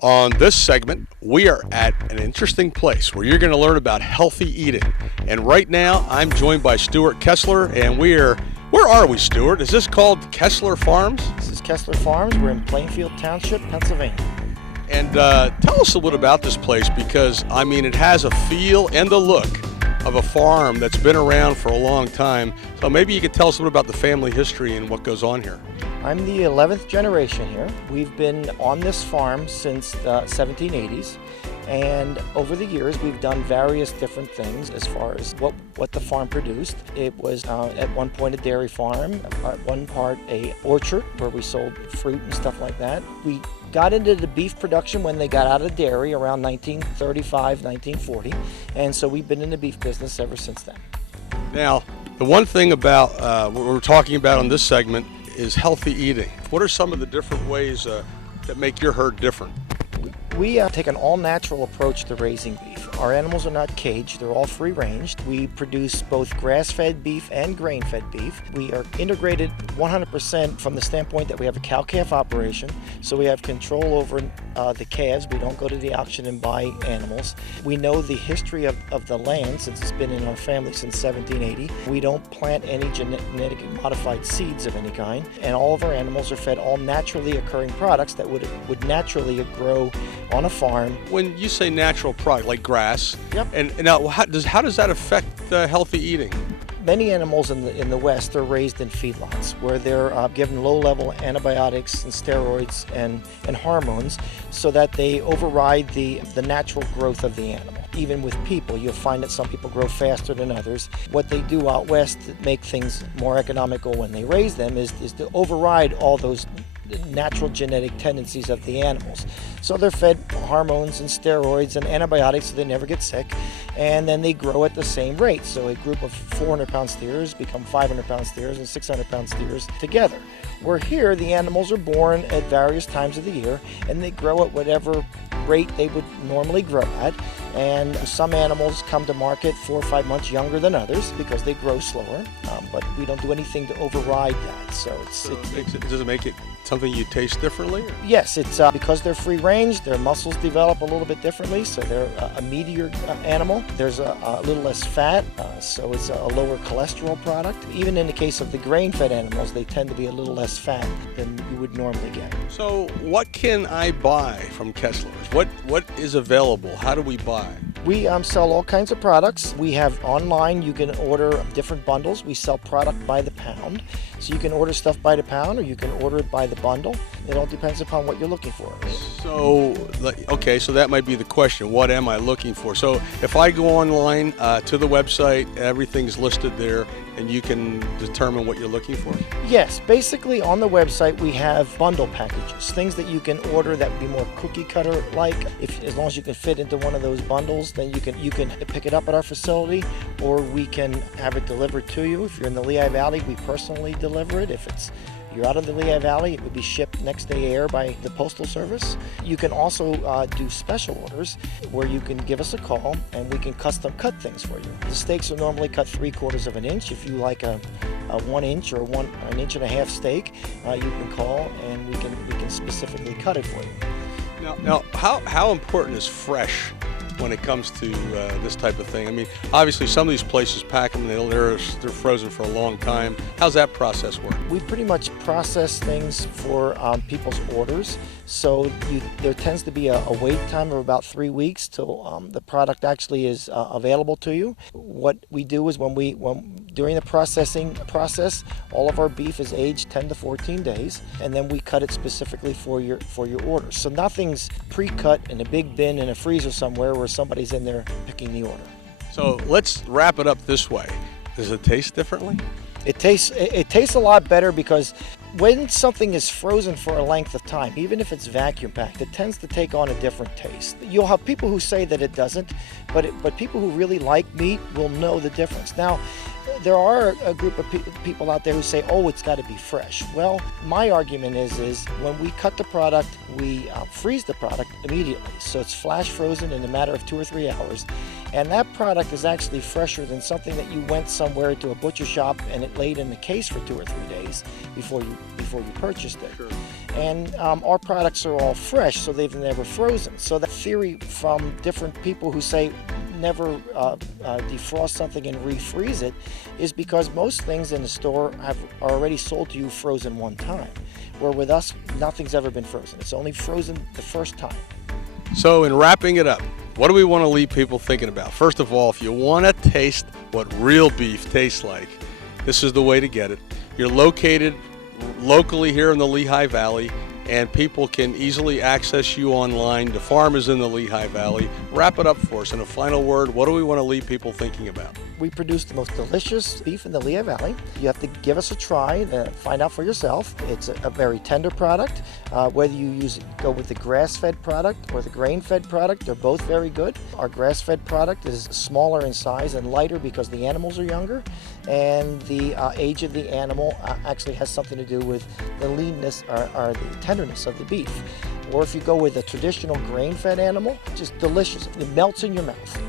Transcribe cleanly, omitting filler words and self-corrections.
On this segment, we are at an interesting place where you're going to learn about healthy eating. And right now, I'm joined by Stuart Kessler, and where are we, Stuart? Is this called Kessler Farms? This is Kessler Farms. We're in Plainfield Township, Pennsylvania. And tell us a little about this place because, I mean, it has a feel and a look of a farm that's been around for a long time. So maybe you could tell us a little about the family history and what goes on here. I'm the 11th generation here. We've been on this farm since the 1780s, and over the years we've done various different things as far as what the farm produced. It was at one point a dairy farm, at one part a orchard where we sold fruit and stuff like that. We got into the beef production when they got out of dairy around 1935, 1940, and so we've been in the beef business ever since then. Now, the one thing about what we're talking about on this segment is healthy eating. What are some of the different ways that make your herd different? We take an all-natural approach to raising beef. Our animals are not caged, they're all free-ranged. We produce both grass-fed beef and grain-fed beef. We are integrated 100% from the standpoint that we have a cow-calf operation, so we have control over the calves. We don't go to the auction and buy animals. We know the history of the land since it's been in our family since 1780. We don't plant any genetically modified seeds of any kind, and all of our animals are fed all naturally occurring products that would naturally grow on a farm. When you say natural product like grass, Yep. and now how does that affect healthy eating? Many animals in the West are raised in feedlots where they're given low-level antibiotics and steroids and hormones so that they override the natural growth of the animal. Even with people, you'll find that some people grow faster than others. What they do out West to make things more economical when they raise them is to override all those natural genetic tendencies of the animals. So they're fed hormones and steroids and antibiotics so they never get sick, and then they grow at the same rate. So a group of 400-pound steers become 500-pound steers and 600-pound steers together. Where here, the animals are born at various times of the year, and they grow at whatever rate they would normally grow at. And some animals come to market 4 or 5 months younger than others because they grow slower, but we don't do anything to override that. So Does it make it something you taste differently? yes, it's because they're free range, their muscles develop a little bit differently, so they're a meatier animal. There's a little less fat, so it's a lower cholesterol product. Even in the case of the grain-fed animals, they tend to be a little less fat than you would normally get. So what can I buy from Kessler's? What is available? How do we buy? We sell all kinds of products. We have online, you can order different bundles. We sell product by the pound. So you can order stuff by the pound or you can order it by the bundle. It all depends upon what you're looking for. So, okay, so that might be the question. What am I looking for? So if I go online to the website, everything's listed there, and you can determine what you're looking for? Yes, basically on the website we have bundle packages, things that you can order that would be more cookie cutter like. As long as you can fit into one of those bundles, then you can pick it up at our facility, or we can have it delivered to you. If you're in the Lehigh Valley, we personally deliver it. If you're out of the Lehigh Valley, it would be shipped next day air by the Postal Service. You can also do special orders where you can give us a call and we can custom cut things for you. The steaks are normally cut 3/4 of an inch. If you like a 1 inch or an inch and a half steak, you can call and we can specifically cut it for you. Now, how important is fresh when it comes to this type of thing? I mean, obviously some of these places pack them and they're frozen for a long time. How's that process work? We pretty much process things for people's orders. So there tends to be a wait time of about 3 weeks till the product actually is available to you. What we do is during the processing process, all of our beef is aged 10 to 14 days, and then we cut it specifically for your order. So nothing's pre-cut in a big bin in a freezer somewhere where somebody's in there picking the order. So let's wrap it up this way. Does it taste differently? It tastes a lot better because when something is frozen for a length of time, even if it's vacuum packed, it tends to take on a different taste. You'll have people who say that it doesn't, but people who really like meat will know the difference. Now, there are a group of people out there who say, oh, it's got to be fresh. Well, my argument is when we cut the product, we freeze the product immediately. So it's flash frozen in a matter of 2 or 3 hours. And that product is actually fresher than something that you went somewhere to a butcher shop and it laid in the case for 2 or 3 days before you purchased it. Sure. And our products are all fresh, so they've never frozen. So that theory from different people who say never defrost something and refreeze it is because most things in the store are already sold to you frozen one time. Where with us, nothing's ever been frozen. It's only frozen the first time. So in wrapping it up, what do we want to leave people thinking about? First of all, if you want to taste what real beef tastes like, this is the way to get it. You're located locally here in the Lehigh Valley, and people can easily access you online. The farm is in the Lehigh Valley. Wrap it up for us. In a final word, what do we want to leave people thinking about? We produce the most delicious beef in the Lehigh Valley. You have to give us a try and find out for yourself. It's a very tender product. Whether you go with the grass-fed product or the grain-fed product, they're both very good. Our grass-fed product is smaller in size and lighter because the animals are younger, and the age of the animal actually has something to do with the leanness or the tenderness of the beef. Or if you go with a traditional grain-fed animal, just delicious. It melts in your mouth.